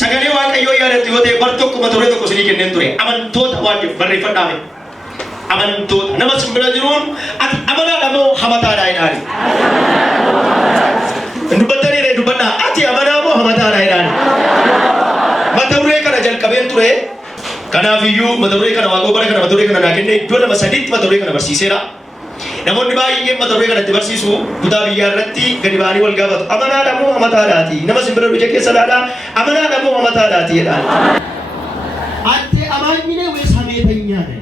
Sagalee Waaqayyoo yaadatti yoo ta'e bar tokkuma ture tokko isinii kenneen ture. Amantoota waan barreeffadhaame. Amantoota nama simbira jiruun ati amanaadha moo hamataadha jedhaani. Dubbattanii dubbadhaa ati amanaa moo hamataadha jedhaani. Mata duree kana jalqabeen ture. Kanaaf iyyuu mata duree kana Waaqoo bara kana mata duree kana naa kennee iddoo lama sadiitti mata duree kana barsiiseera. Namoonni baay'een mata duree kanatti barsiisu kutaa biyyaa irratti gadi ba'anii wal gaafatu. Amanaadha moo hamataadhaati? Nama simbira dhuje keessa laadhaa amanaadha moo hamataadhaati jedhaan. Ante አማኝ ነህ ወይስ ሐሜተኛ ነህ?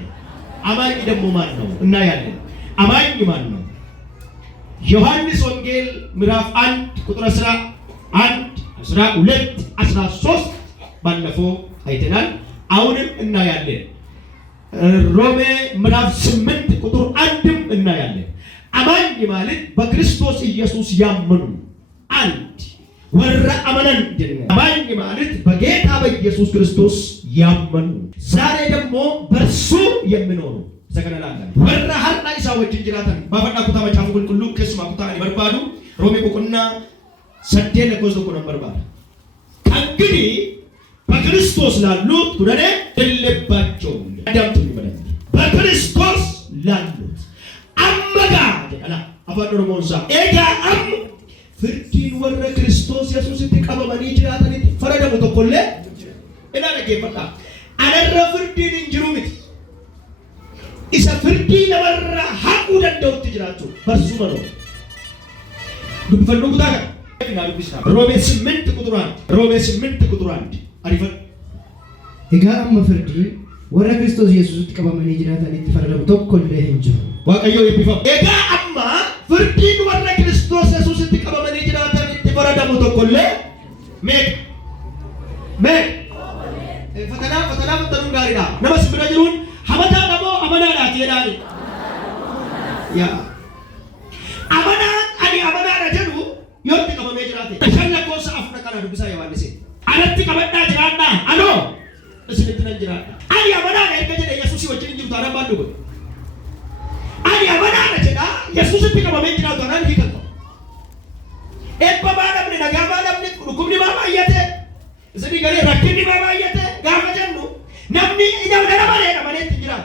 አማኝ ደግሞ ማን ነው? እናያለን። አማኝ ማን ነው? ዮሐንስ ወንጌል ምዕራፍ 1 ቁጥር 11 12 13 ባለፈው አይተናል። አሁንም እናያለን። ሮሜ ምዕራፍ 8 ቁጥር 1ም እናያለን። አማኝ ማለት በክርስቶስ ኢየሱስ ያመኑ አንድ ወራ አመነን እንደነ አማኝ ማለት በጌታ በኢየሱስ ክርስቶስ ያመኑ ዛሬ ደግሞ በርሱ የሚኖሩ ሰከነላላ ወራ ሀርና ኢሳዎች እንጅራተን ባፈና ኩታ መጫፉ ሁሉ ከስማ ኩታ ይበርባዱ ሮሜ ቁቁና ሰደነ ኮዝ ነው በርባዱ ከእንግዲህ በክርስቶስ ላሉት ኩደኔ ልባቸው አዳምጡ ይበላል በክርስቶስ ላሉት አመጋ ደላ አፋዶር ሞንሳ ኤጋ አም ፍርዲን ወረ ክርስቶስ ኢየሱስ ተቀበመኒ ጅራተን ፈረደሙ ተቆለ እና ለጌፈታ አነረ ፍርዲን እንጅሩምት ኢሳ ፍርዲን ወራ ሐቁ ደንደውት ጅራቱ በርሱ ነው ዱፈኑ ጉዳጋ ሮሜ 8 ቁጥር 1 አሪፈ ኤጋ አም ፍርዲን ወረ ክርስቶስ ኢየሱስ ተቀበመኒ ጅራተን ፈረደሙ ተቆለ እንጂ ዋቀዮ ይብፋ ኤጋ አማ ፍርዲን ወረ ክርስቶስ ኢየሱስ ተቀበመኒ ጅራተን ፈረደሙ ተቆለ ሜክ ፈተና ፈተኑ ጋሪዳ ነመስ ብረጅሩን ሐመታ ደሞ አመናዳት ይላል ያ አመና አዲ አመና ረጀሩ ይወጥ ከመ ጅራቴ ተሸለቆ ሰአፍ ነቀራ ዱብሳ ያዋለሴ አረት ከመጣ ጅራና አሎ እስልትነ ጅራና አዲ አመና ለገጀ ኢየሱስ ወጭን ጅሩ ታረባሉ አዲ አመና ረጀዳ ኢየሱስ ተከመ ጅራቱ አናን ይከቶ ኤባባለም ነጋባለም ሩኩምኒ ማማየተ እዚህ ገሬ ረክኒ ማማየተ ጋፈጀኑ ነምኒ ኢዳው ደረባለ ማለት ይጅራል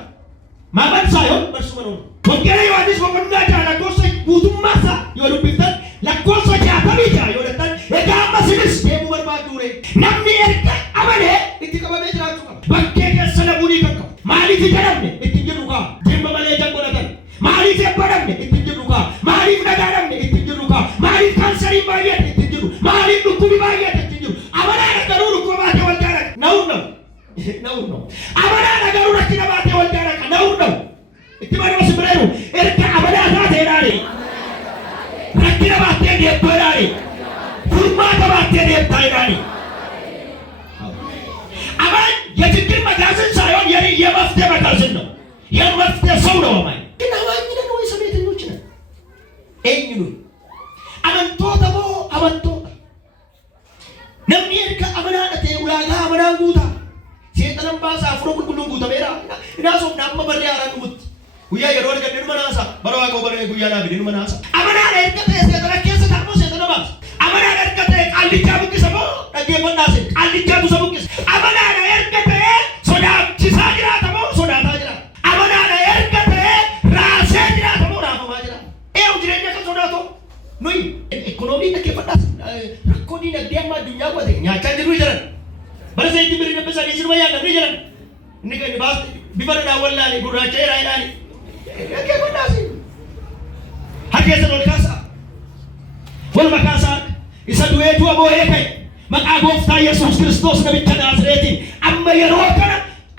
ማመን ሳይሆን በርሱ ነው ወንጌል ዮሐንስ ወንጌል ጃላጎስ ጉቱማሳ ይወሉብታል ለኮሶ ጃታቢታ ይወለታል የጋማ ሲልስ ደሙ በርባዱሬ ነምኒ እርቀ አመለ እትቀበለ ይጅራቱ በከ ከሰለቡኒ ከከ ማሊት ይጀረም እትጅሩጋ ደም በመለ ጀንጎለተን ማሊት ይበረም እትጅሩጋ ማሊት ነጋረም እትጅሩጋ ማሊት ካንሰሪ ባየት እትጅሩ ማሊት ዱኩቢ ባየት እትጅሩ አመና ነገሩ ሩኮባቴ ወልዳረ ነው አመና ነገሩ ረኪነባቴ ወልዳረ ነው እትማረስ ብሬሩ እርካ አመና ታቴ ዳሪ ረኪነባቴ ደበራሪ ፉርማተባቴ ደብታይዳኒ አማን የችግር መጋዘን ሳይሆን የመፍትሄ መጋዘን ነው የመፍትሄ ሰው ነው አማን ግን አማኝ ነው ወይ ሰሜተኞች ነው ኤኝኑ አመንቶታ ሞ አመንቶታ ነምኒ እርካ አመና ነቴ ውላጋ አመና ጉታ ሴጠለም ባሳ አፍሮ ኩልኩሉን ጉታ ቤራ እናሶ ናማ በሬ አራቁት ጉያ የሮድ ገደኑ መናሳ በረዋቆ በሬ ጉያ ና ገደኑ መናሳ አመና ለርከተ ሴጠለ ከሰ ታሞ ሴጠለ ባስ አመና ለርከተ ቃልቻ ብቅሰሞ ደጌ ወናሴ ቃልቻ ብሰቡቅስ አመና ለርከተ ሶዳ ቺሳጅራ ተሞ ሶዳ ታጅራ አመና ለርከተ ራሴ ጅራ ተሞ ራፎ ማጅራ ኤው ጅሬኛ ከሶዳቶ ኑይ ኢኮኖሚ ተከፈታስ ረኮኒ ነዲያማ ዱኛ ወደ ኛቻ ጅሩ ይጀራል በለሰ ይብሪ ነብሳ ዲዝሩ ያለ ነው ይጀራል ንገ ባስ ቢበረዳ ወላሊ ጉራቸ ይራይላሊ ከከፈታስ ሀገሰ ወልካሳ ወልመካሳ ይሰዱየቱ አቦሄከ መቃ ጎፍታ ኢየሱስ ክርስቶስ ነብቸ ናዝሬቲ አመ የሮከነ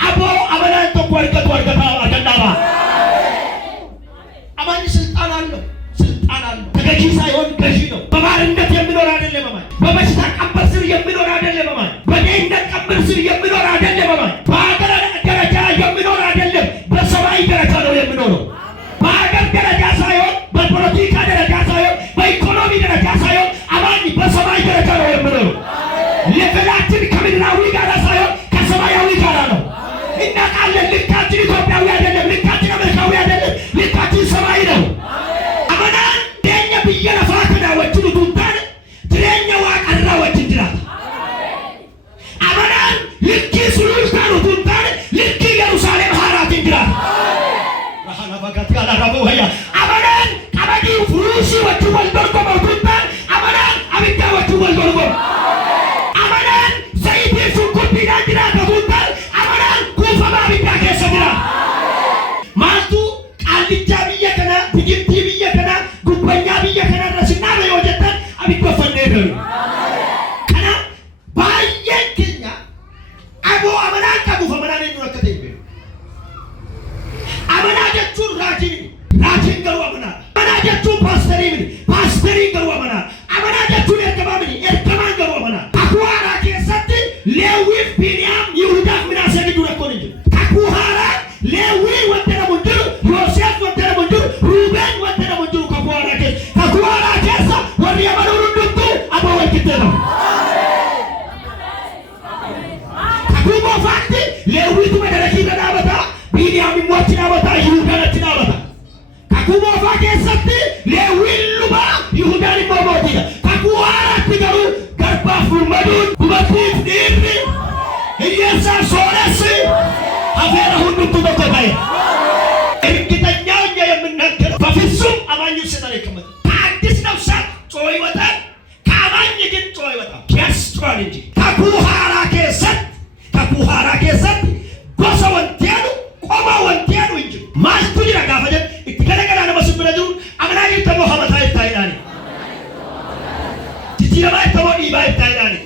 አቦ አበላን ተቆርቀቱ አርገታ አርገዳባ አማኝ ስልጣን አለው ተገዢ ሳይሆን ገዢ ነው በባርነት የሚኖር አይደለም አማኝ በበሽታ ቀንበር ስር የሚኖር አይደለም አማኝ በድህነት ቀንበር ስር የሚኖር አይደለም አማኝ በሀገር ደረጃ የሚኖር አይደለም በሰማይ ደረጃ ነው የሚኖረው በሀገር ደረጃ ሳይሆን በፖለቲካ ደረጃ ሳይሆን በኢኮኖሚ ደረጃ ሳይሆን አማኝ በሰማይ ደረጃ ነው የሚኖረው ለፍላችን ከምድራዊ ጋር ሳይሆን ከሰማያዊ ጋር ነው እናቃለን ልካችን ኢትዮጵያዊ አይደለም ልካችን አሜሪካዊ አይደለም ልካችን ሰማይ ነው Kanaafuu hayya amanaan qamadii furuushii wajjin wal dorgomu guddaan amanaan abiddaa wajjin wal dorgomu. Amanaan zayitii shunkurtiidhaan jiraata guddaan amanaan kuufama abiddaa keessa jira. Maaltu qaallichaa biyya kanaa biyittii biyya kanaa gubbanyaa biyya kanaa irra sinnaama yoo jettan abidda uffannee galu. Kana baay'een keenya aboo amanaan qabuuf amanaan eenyu akka ta'e beeku. Amanaa jechuun raajii miti. Raajiin garuu amanaa. Amanaa jechuun paasterii miti. Paasteriin garuu amanaa. Amanaa jechuun ergamaa miti. Ergamaan garuu amanaa. Kakuu haaraa keessatti Leewwiif Biniyaam Yihudaaf Minaasee gidduu rakkoon hin jiru. Kakuu haaraa Leewwii wanta namu hin jiru. Yoosef wanta namu hin jiru. Ruubeen wanta namu hin jiru kakuu haaraa keessa. Kakuu haaraa keessa warri amanuu hundumtuu aboo wal qixxeeffama. Kakuu moofaatti Leewwiitu madarakii irra dhaabata. Biniyaam immoo achi dhaabata. Yihudaan achi dhaabata. Kakuu moofaa keessatti Leewwiin lubaa Yihudaan immoo mootiidha. Kakuu haaraatti garuu garbaaf gurmaduun dubartiif dhiirri hiyyeessaaf sooressi hafeera hundumtuu tokko ta'e. እርግጠኛ ሆኜ የምናገረው በፍጹም አማኞች ሰይጣን አይቀመጥም። ከአዲስ ነፍሳት ጮኸ ይወጣል፣ ከአማኝ ግን ጮኸ ይወጣል። ያስጮሃል እንጂ kakuu haaraa keessatti gosa wanteenu qoma wanteenu hin jiru. Maaltu jira gaafa jedhu itti garagaraa nama simbira jiru amanaa jirtamoo hamataa itti taa'idhaani. Jijjiiramaa jirtamoo dhiibaa itti taa'idhaani.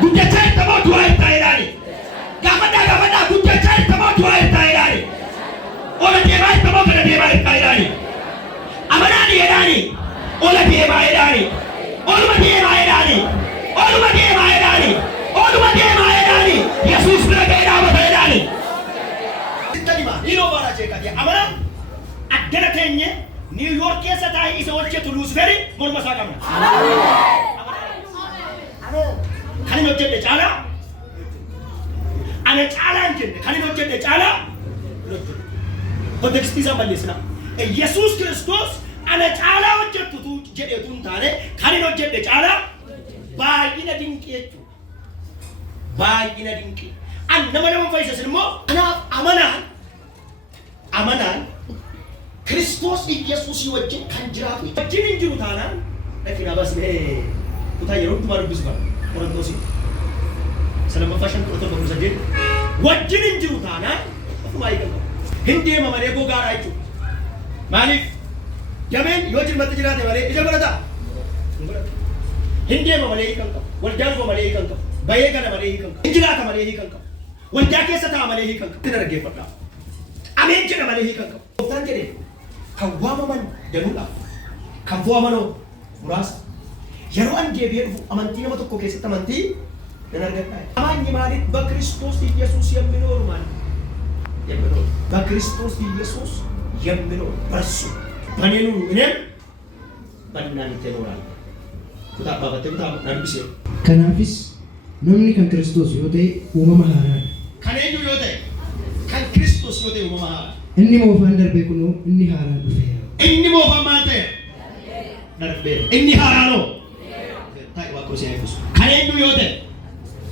Guddachaa jirtamoo du'aa itti taa'idhaani. Gaafadhaa guddachaa jirtamoo du'aa itti taa'idhaani. Ola deemaa jirtamoo kana deemaa itti taa'idhaani. Amanaan jedhaani. Ola deemaa jedhaani. Oluma deemaa jedhaani. Oluma deemaa jedhaani. Oluma deemaa jedhaani. Yesuus bira ga'ee dhaabata jedhaani. Iloo baara jeeqate amanaan addana teenye Niiwuyoork keessa taa'ee isa hojjetu Luusiferi morma isaa qabna. Kan inni hojjette caalaa ana caalaan jenne kan inni hojjette caalaa kontekstii isaa balleessina. Yesuus Kiristoos ana caalaa hojjettutu jedheetu hin taane kan inni hojjette caalaa baay'ina dinqii jechuudha. Baay'ina dinqii. An nama fayyisas immoo kanaaf amanaan Kiristoos Yesuusii wajjin kan jiraatu wajjin hin jiru taanaan dhaqina basnee kutaa yeroo hundumaa dubbisu qaba. Qorantoos Salammafaa 5:1 wajjin hin jiru taanaan ofumaa eegamu. Hin deema malee gogaadhaa jechuudha. Maaliif? Dameen yoo jilmatti jiraate malee ija godhata. Hin deema malee hiikan qabu. Waldaan koo malee hiikan qabu. Bayee gana malee hiikan qabu. Hin jiraata malee hiikan qabu. Waldaa keessa ta'a malee hiikan qabu. Itti dargaggeeffadhaa. Ameen jedha malee hiikan qabu. Gooftaan jedhee kan waamaman danuudhaaf kan fo'amanoo muraasa. Yeroo an deebi'ee dhufu amantii nama tokko keessatti amantii nan argadhaa. Amaanyi maaliif በክርስቶስ ኢየሱስ የሚኖር ማለት የሚኖር በክርስቶስ ኢየሱስ የሚኖር በርሱ በእኔ ኑሩ እኔም በእናንተ እኖራለሁ። kutaa baafattee kutaa nambisee. Kanaafis namni kan Kiristoos yoo ta'e uumama haaraadha. Kan eenyu yoo ta'e kan Kiristoos yoo ta'e uumama haaraadha. Inni moofaan darbee kunoo inni haaraan dhufeera. Inni moofaan maal ta'e? Darbeera. Inni haaraanoo? Taa'e waa kursee eebbisu. Kan eenyu yoo ta'e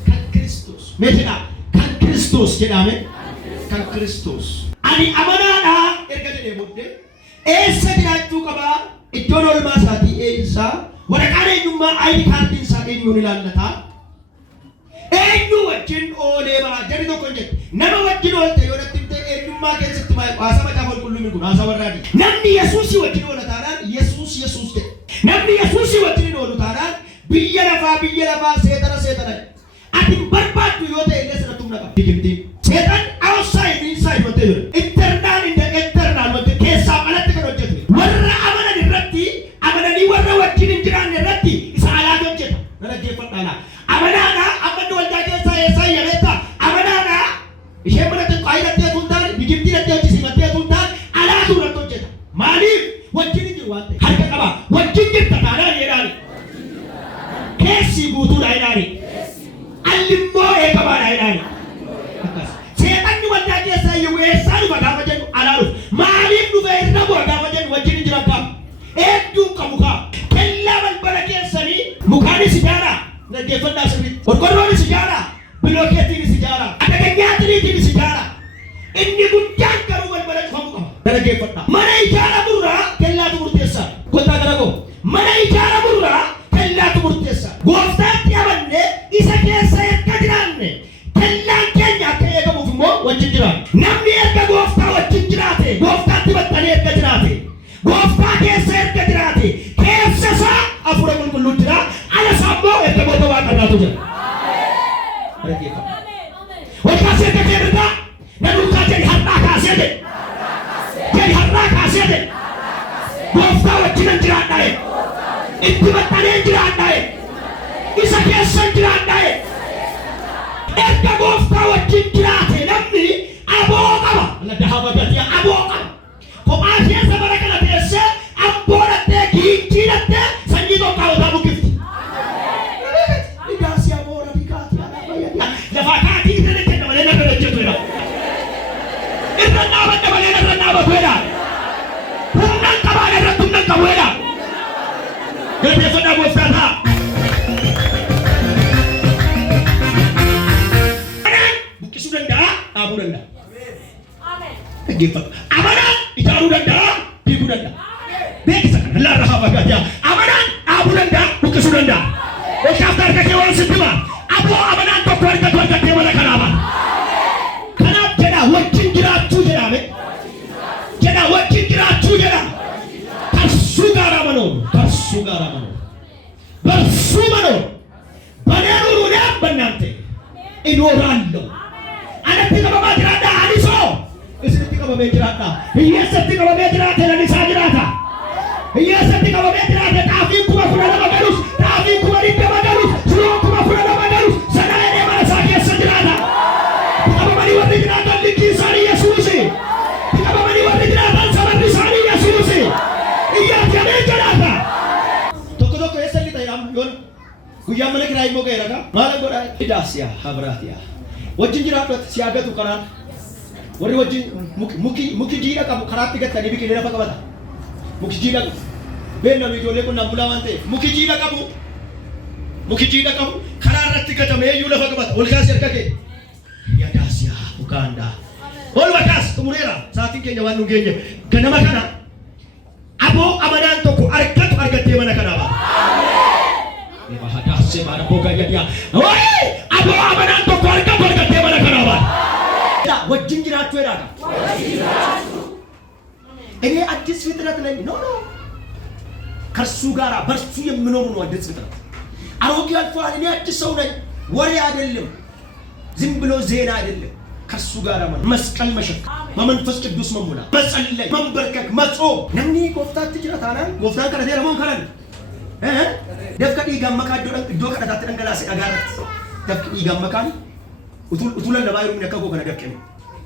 kan Kiristoos. Meeshadhaa kan Kiristoos jedhame kan Kiristoos. Ani amanaadhaa erga jedhee booddee eessa jiraachuu qabaa? Iddoon oolmaa isaatii eessa? Waraqaan eenyummaa ayini kaardiin isaa eenyuun ilaallata? Eenyu wajjin oolee baraa jedhi tokko hin jedhu. Nama wajjin oolte yoo natti himte eenyummaa keessatti haasa macaafa qulqulluun kun haasa warraati. Namni Yesuusii wajjin oola taanaan Yesuus ta'e. Namni Yesuusii wajjin hin oolu taanaan biyya lafaa seexana. Ati hin barbaaddu yoo ta'e illee sanatti humna qaba. Seexan outside inside wanta jiru. Internal wanta keessaa alatti kan hojjetu. Warra amanan irratti amananii warra wajjin hin jiraanne irratti isa alaatu hojjeta. Nana geeffadhaana. Amanaadhaa ammanni waldaa keessaa eessaa yabeetta. Amanaadhaa ishee mana xiqqoo hidhattee tun taane bigimtii hidhattee hojjisiifattee tun taane alaatu irratti hojjeta. Maaliif? Wajjin hin jiru waan ta'e. Harka qaba. Wajjin jirta taanaan jedhaani. Keessii guutuudha jedhaani. Allimmoo eegabaadha jedhaani. Seexanni waldaa keessaa iyyuu eessaa dhufa gaafa jennu alaa dhufa. Maaliif dhufa irra bu'a gaafa jennu wajjin hin jiran qaba. Eegduun qabu kaa. Kellaa balbala keessanii mukaanis ijaaraa. Naggeeffadhaa sirriitti. Qorqorroonis ijaaraa. Bilookeettiinis ijaaraa. Adaganyaatiin ijaaraa. Inni guddaan garuu balbala cufamu qaba. dhaggeeffadha. Mana ijaaramurraa kellaatu murteessaa. Kottaa gara koo. Mana ijaaramurraa kellaatu murteessaa. Gooftaatti amannee isa keessa erga jiraanne kellaan keenya akka eegamuuf immoo wajjin jiraanne. Namni erga gooftaa wajjin jiraate, gooftaatti maxxanee erga jiraate, gooftaa keessa erga jiraate, keessa isaa hafuura qulqulluu jira, ala isaa immoo ergamoota waaqarraatu jira. Wajjin erga jedhudha. Naduukaa jedhi har'aa kaasee jedhi. Jedhi har'aa kaasee jedhi. Gooftaa wajjin jiraadhaa jedhi. Itti maxxanee jiraadhaa jedhi. Isa keessa jiraadhaa jedhi. Erga gooftaa wajjin jiraate namni aboo qaba. Ladda habadatiya aboo qaba. Kophaa keessa bara kana teessee abboo dhattee giintii dhattee sanyii tokkaawotaa buqqifti. Ijaarsi aboo radikaati lafaa kaatii irra kenna malee nama hojjetu jedha. Irra dhaabadda malee irra dhaabatu jedha. Humnaan qabaan irratti humnaan qabu jedha. Galateeffadhaa gooftaa ta'a. Buqqisuu danda'a, dhaabuu danda'a. Dhaggeeffadhu. Amanaan ijaaruu danda'a, diiguu danda'a. Beeksisa kana laarra haa fagaatee. Amanaan dhaabuu danda'a, buqqisuu danda'a. Beekaaf harka kee waan sitti hima. Aboo amanaan tokko argattee mana kanaaf. Kanaaf jedha wajjin jiraachuu jedhame. Jedha wajjin jiraachuu jedha. Tarsuu gaaraa manoo. Tarsuu gaaraa manoo. Barsuu manoo. Baneeruu ruudhaan bannaante. Inooraallo. Anatti qabamaa jiraadha anisoo. Isinitti qabamee jiraadha. Hiyyeessatti qabamee jiraate lalisaa jiraata. Hiyyeessatti qabamee jiraate xaafiin kuma 12 galus, xaafiin kuma 20 galus, suloon kuma 12 galus, sagalee mana isaa keessa jiraata. Qabamanii warri jiraatan likkii isaanii Yesuusi. Qabamanii warri jiraatan sabarri isaanii Yesuusi. Iyyaafamee jiraata. Tokko tokko eessa lixa jedhamu yoon guyyaa mana kiraa immoo ga'e ragaa maal godhaa idaasiyaa habiraatiyaa. Wajjin jiraadhuutti si agatu karaan warri wajjin muki jiidha qabu karaatti gattanii biqilee lafa qabata. Muki jiidha qabu beennami ijoollee qonnaan bulaa waan ta'eef muki jiidha qabu karaa irratti gatamee iyyuu lafa qabata. Ol kaasi harka kee yadaasiyaa bukaandaa ol bakaas xumureera sa'aatiin keenya waan nu geenye ganama kana aboo amanaan tokko argattee mana kanaa ba'a. Bahadaase mana boga yadia. Oi! Abo amanaan tokko argattee mana kanaa ba'a. Wajjin jiraachuu jedha. እኔ አዲስ ፍጥረት ነኝ። ኖ ከእርሱ ጋር በእርሱ የምኖር ነው አዲስ ፍጥረት። አሮጌ አልፏል፣ እኔ አዲስ ሰው ነኝ። ወሬ አይደለም፣ ዝም ብሎ ዜና አይደለም። ከእርሱ ጋር መስቀል መሸከም፣ በመንፈስ ቅዱስ መሙላት፣ መጸለይ፣ መንበርከክ፣ መጾም። ነምኒ ጎፍታት ትጅራታና ጎፍታን ከረቴ ረሞን ከረን ደፍከ ዲጋመካ ዶ ከዳታት ደንገላስ አጋራት ደፍከ ዲጋመካን utulan na baay'ee rumina kakoo kana dakkee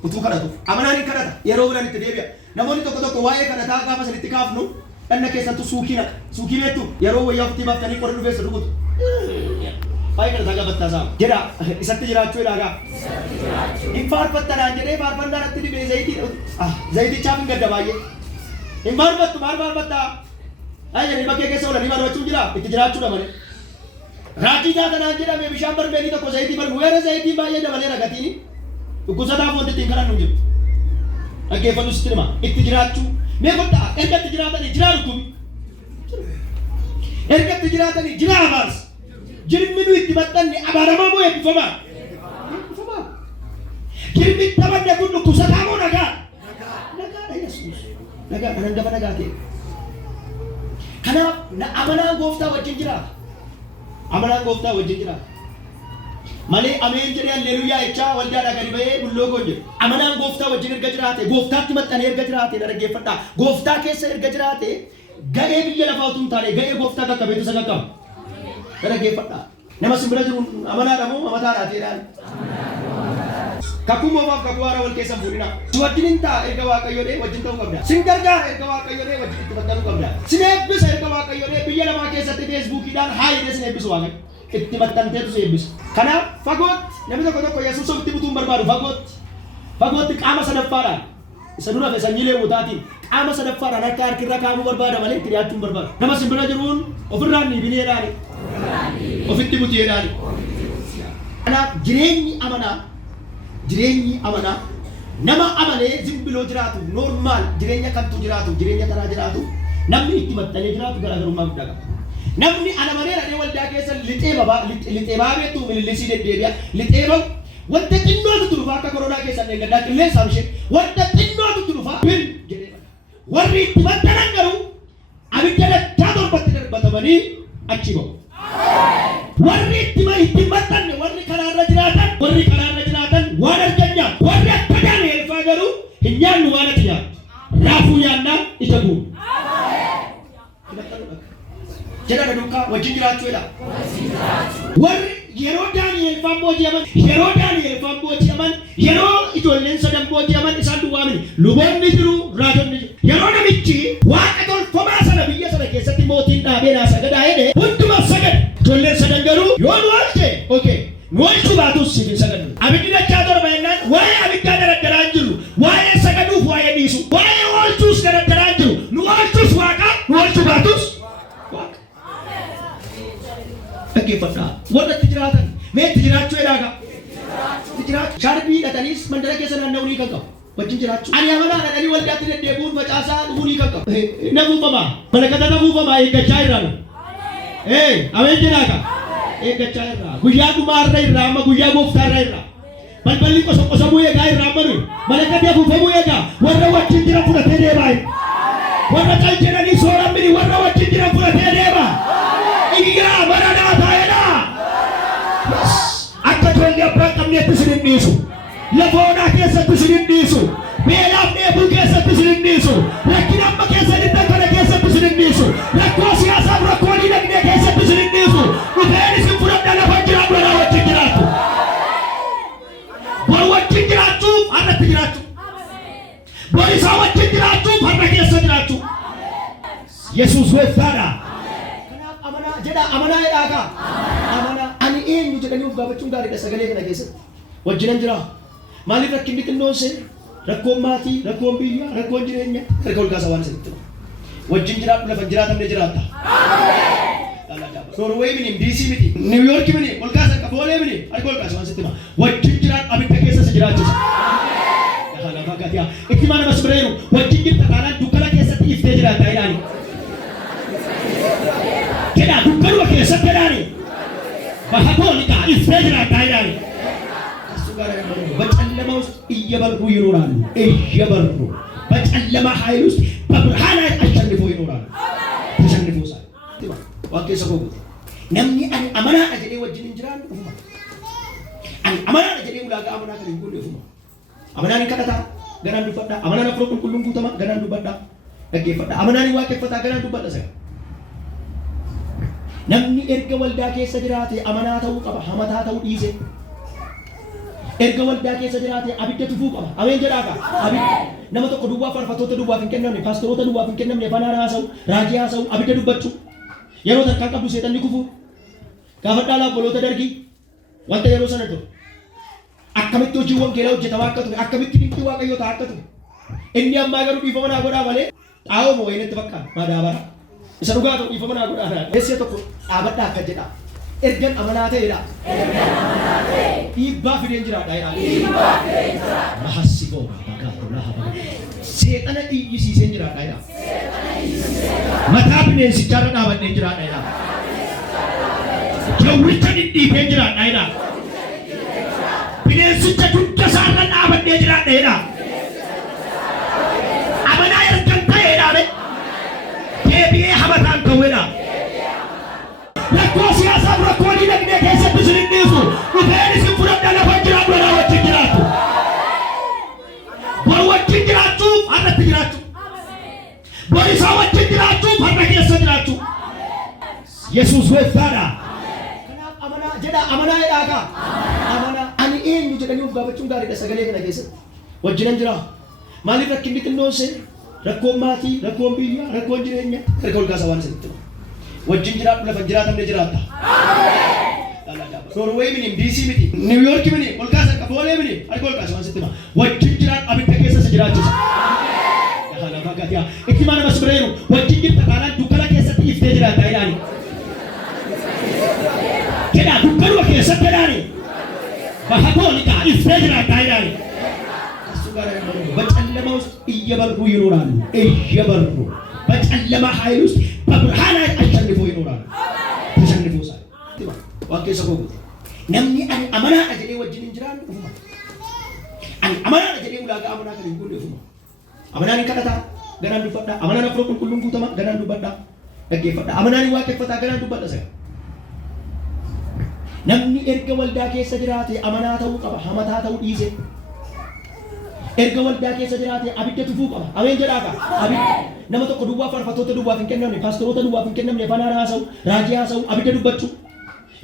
utuu kadhatu amanaan kadhata yeroo bilaan itti deebi'a namoonni tokko waa'ee kadhataa gaafa sanitti kaafnu dhanna keessattuu suukii beektu yeroo wayyaa ofitti baaftanii qorra dhufeessa dhugutu waa'ee kadhataa gaafattaa saa jedha isatti jiraachuu jedhaa hin faarfattanaan jedhee faarfannaan itti dhibee zayitichaaf hin gadda baay'ee hin faarfattu maal faarfattaa jedhanii bakkee keessa oolanii faarfachuun jira itti jiraachuudha malee. Raajii jaatanaan jedhame bishaan barbeenii tokko zayitii barbu weera zayitii baay'ee dabalee ragatiini dhukkubsataaf wanti ittiin kadhannu jiru. Dhaggeeffadhu sitti hima itti jiraachuu mee godhaa erga itti jiraatanii jiraa dhukkumi erga itti jiraatanii jiraa abaarsa jirmi nu itti maxxanne abaaramaa moo eebbifamaa jirmi itti taphadde kun dhukkubsataa moo nagaadha Yesuus nagaadha hangafa nagaa ta'e. Kanaaf amanaan gooftaa wajjin jiraata. Amanaan gooftaa wajjin jiraata. Malee ameen jedhee alleluuyaa jechaa waldaadhaa gadi ba'ee bulloo goon jedhu. Amanaan gooftaa wajjin erga jiraate, gooftaatti maxxanee erga jiraate na dhaggeeffadhaa. Gooftaa keessa erga jiraate ga'ee biyya lafaa utuu hin taane ga'ee gooftaa qaqqabeetu isa qaqqaba. Na dhaggeeffadhaa. Nama simbira jiru amanaadha moo amataadhaa ta'edhaan? Kakuu moomaaf kakuu haaraa wal keessa hin fuudhina. Si wajjin hin ta'a erga waaqayyoodhee wajjin ta'uu qabda. Sin gargaara erga waaqayyoodhee wajjin itti maxxanuu qabda. Sin eebbisa erga waaqayyoodhee biyya lafaa keessatti feesbuukiidhaan haayidee sin eebbisu waaqayyo. Itti maxxanteetu si eebbisa. Kanaaf fagootti namni tokko Yesuus ofitti butuun barbaadu fagootti qaama sadaffaadhaan isa dura fe sanyii leewwotaatiin qaama sadaffaadhaan akka harkirra kaa'amuu barbaada malee itti dhiyaachuu hin barbaadu. Nama simbira jiruun ofirraan ni bineedhaani. Ofitti buteedhaani. Kanaaf jireenyi amanaa nama amanee zimbiloo jiraatu normaal jireenya kamtu jiraatu jireenya taraa jiraatu namni itti maxxanee jiraatu garaagarummaa guddaa qaba. Namni amanee dhaqee waldaa keessa lixee baabeetu mililisii deddeebi'a lixee bahu wanta xinnootu turufa akka koronaa keessan eeggaddaa qilleensaa ishee wanta xinnootu turufa bin jedhee warri itti maxxanan garuu abidda dachaa torbatti darbatamanii achi bahu. Warri itti maxxanne warri karaarra jiraatan waan arganya warri akka Daani'eel fa'aa garuu hin nyaannu waan ati nyaattu raafuu nyaannaa ija guuru. Jedha duukaa wajjin jiraachuudha. Warri yeroo Daani'eel fa'aa booji'aman yeroo ijoolleen sadan booji'aman isaan duwwaa miti luboonni jiru raajonni jiru. Yeroo namichi waaqa tolfamaa sana biyya sana keessatti mootiin dhaabee naa sagadaa jedhe hundumaaf sagade. Ijoolleen sadan garuu yoo nu oolche nu oolchuu baatus siif hin sagadnu. Abiddi dachaa torba jennaan waa'ee abiddaa daraddaraa hin jiru. Waa'ee sagaduuf waa'ee dhiisu. Waa'ee oolchuus daraddaraa hin jiru. Nu oolchuus waaqa nu oolchuu baatus waaqa. Dhaggeeffadhaa warra itti jiraatan mee itti jiraachuu edaagaa. Sharbii hidhataniis mandara keessa naanna'uu ni kan qabu. Wajjin jiraachuu. Ani amanaa dhaqanii waldaatti deddeebi'uun facaasaa dhufuu ni kan qabu. Nafuufamaa malakata nafuufamaa eeggachaa irraa nu. Ameen jedhaagaa. Eeggachaa irraa guyyaa dhumaarra irraa amma guyyaa gooftaarra irraa balballi qosobuu eegaa irraa amma nuyi malakati afuufamuu eegaa warra wajjin jiran fudhatee deemaa warra cal jedhanii soorammini warra wajjin jiran fudhatee deemaa iyyaa baranaa taa'edhaa akka ijoollee abbaan qabneetti isin hin dhiisu lafa onaa keessatti isin hin dhiisu beelaaf dheebuu keessatti isin hin dhiisu rakkina amma keessatti kana keessatti isin hin dhiisu rakkoo siyaasaaf rakkoo dinagdee keessatti isin hin dhiisu dhufeen isin fudhadha lafa jiraatu walaa wajjin jiraatu bor wajjin jiraachuuf har'atti jiraachuu bor isaa wajjin jiraachuuf har'a keessa jiraachuu Yesuus gooftaadha. Kanaaf amanaa jedha amanaa jedhaagaa amanaa ani eenyu jedhanii of gaafachuun gaariidha sagalee kana keessatti wajjinan jira maaliif rakkinni xinnoon seen rakkoon maatii rakkoon biyyaa rakkoon jireenya harka ol kaasaa waan isinitti wajjin jiraadhu lafa jiraatamne jiraatta. Norway mini DC miti New York mini ol kaasaa qaboolee mini harka ol kaasaa waan sitti hima wajjin jiraadhu abidda keessa si jiraachisa. Itti mana mas bireeru wajjin jirta taanaan dukkana keessatti iftee jiraata ilaali. Kedha dukkanuma keessatti ilaali. Bahagoolika iftee jiraata ilaali. በጨለማ ውስጥ እየበሩ ይኖራሉ። እየበሩ በጨለማ ኃይል ውስጥ በብርሃን አሸንፈው ይኖራሉ። ተሸንፈው ሳይ ዋቄ ሰጎጉ ነምኒ አኒ አመና አጀኔ ወጅን እንጅራን ኡማ አኒ አመና አጀኔ ውላጋ አመና ከን ይጉል ኡማ አመናን ከደታ ገናን ዱፈዳ አመናን አፍሮ ቁልቁሉን ጉተማ ገናን ዱበዳ ደጌፈዳ አመናን ዋቄ ፈታ ገናን ዱበዳ ሰ ነምኒ ኤርገ ወልዳ ኬሰ ጅራቴ አመና ተው ቀባ ሐመታ ተው ዲሴ erga waldaa keessa jiraate abidda tufuu qaba. Ameen jedhaagaa. Abidda nama tokko duwwaa faarfattoota duwwaaf hin kennamne paastoroota duwwaaf hin kennamne afaan haasa'u raajii haasa'u abidda dubbachuu yeroo tarkaan qabdu seexanni kufuu gaafadhaa laabboloota dargii wanta yeroo sana ture akkamitti hojii wangeelaa hojjetamaa akka ture akkamitti dinqii waaqayyoo ta'a akka ture inni ammaa garuu dhiifama naa godhaa malee xaa'oo moo wayinetti fakkaata madaabara isa dhugaa ta'u dhiifama naa godhaa eessee tokko dhaabadhaa akka jedhaa ergan amanaa ta'edha. Dhiibbaa fideen jiraadha jedha. Mahasiboo seexana dhiibbisiiseen jiraadha jedha. Mataa bineensicharra dhaabadheen jiraadha jedha. Jawwicha dhidhiiteen jiraadha jedha. Bineensicha dugda isaarra dhaabadhee jiraadha jedha. Amanaa ergan ta'edha deebi'ee hamataan ta'uudha. Rakkoo siyaasaaf rakkoo dinagdee keessatti isin hin dhiisu dhufeen isin fudhadha lafa jiraatu walaa wajjin jiraatu bor wajjin jiraachuuf har'atti jiraachuu bor isaa wajjin jiraachuuf har'a keessa jiraachuu Yesuus gooftaadha. Kanaaf amanaa jedha amanaa jedhaagaa amanaa ani eenyu jedhanii of gaafachuun gaariidha sagalee kana keessatti wajjinan jira maaliif rakkinni xinnoon seen rakkoon maatii rakkoon biyyaa rakkoon jireenya harka ol kaasaa waan isinitti wajjin jiraadhu lafa jiraatamne jiraatta. Norway mini DC miti New York mini ol kaasaa qaboolee mini harka ol kaasaa waan sitti hima wajjin jiraadhu abidda keessa si jiraachisa. Itti mana mas bireeru wajjin jirta taanaan dukkana keessatti iftee jiraata ilaali. Kedha dukkanuma keessatti ilaali. Bahagoolika iftee jiraata ilaali. ውስጥ እየበሩ ይኖራሉ። እየበሩ በጨለማ ኃይል ውስጥ በብርሃን አሸንፈው ይኖራሉ። ተሸንፎ ሳይ ዋቄ ሰጎጉ ነምኒ አኒ አማና አጀሌ ወጅን እንጅራን ኡማ አኒ አማና አጀሌ ውላጋ አማና ከን ይጎል ኡማ አማናኒ ከዳታ ገናን ዱፈዳ አማናና ፍሮቁን ኩሉን ጉተማ ገናን ዱበዳ ደጌፈዳ አማናኒ ዋቄ ፈታ ገናን ዱበዳ ሰ namni erga waldaa keessa jiraate amanaa ta'uu qaba, hamataa ta'uu dhiise. Erga waldaa keessa jiraate abidda tufuu qaba. Ameen jedhaa abidda nama tokko duwwaa faarfattoota duwwaaf hin kennamne, paastoroota duwwaaf hin kennamne, afaan haasa'u, raajii haasa'u, abidda dubbachuu.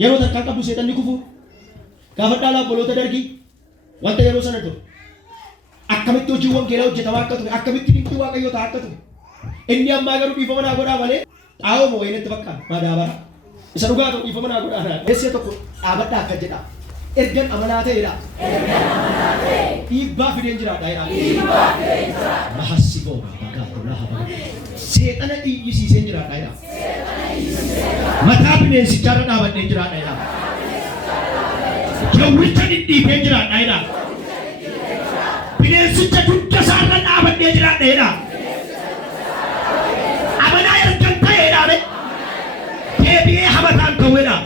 Yeroo takkaan qabdu seexanni kufuu. Gaafadhaa laabboloota dargii wanta yeroo sana ture. Akkamitti hojiiwwan keelaa hojjetamaa akka ture, akkamitti dinqii waaqayyoo ta'a akka ture. Inni ammaa garuu dhiifama naa godhaa malee xaa'oo moo wayinetti fakkaata madaabara. Isa dhugaa ta'u dhiifama naa godhaa. Eessa tokko dhaabadhaa akka jedha. Ergan amanaa ta'edha. Dhiibbaa fideen jiraadha jedha. Mahassi goona bakkaatu lafa. Seexana dhiibbisiiseen jiraadha jedha. Mataa bineensicharra dhaabadhee jiraadha jedha. Jawwicha dhidhiibee jiraadha jedha. Bineensicha dugda isaarra dhaabadhee jiraadha jedha. Amanaa ergan ta'edha. Deebi'ee hamataan kawwedha.